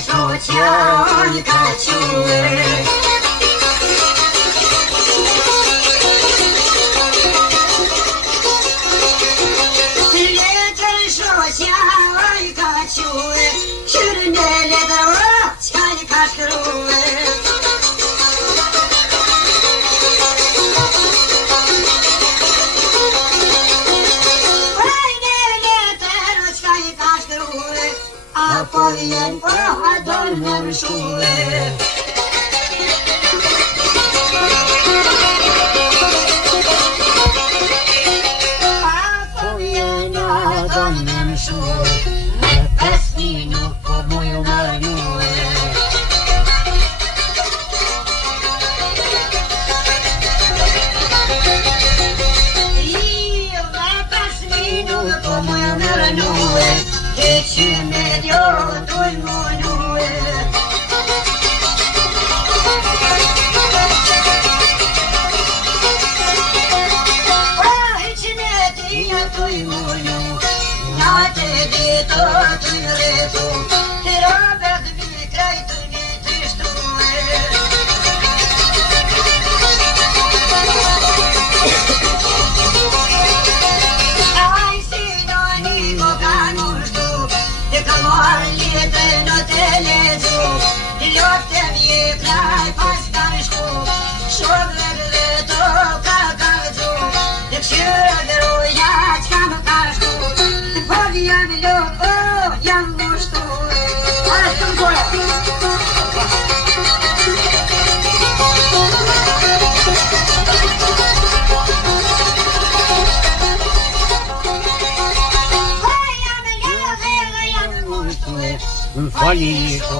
shoqja ka que. Po vjen për hadon me mshue. Po vjen hadon me mshue, me 5 minut po muju marnue. Io me 5 minut po muju marnue. E që me djo t'uj munue. E që me djo t'uj munu, na te dito t'uj retu, të robet mi krajtu një t'ishtue. Aj si do një mo kanu në telezu, lote vje kraj pas ka në shku, shobër dhe to ka gëzu, në këshyrë dhe roja qka më ka shku, po jam loko, jam mushtu. Ashtë të më Fali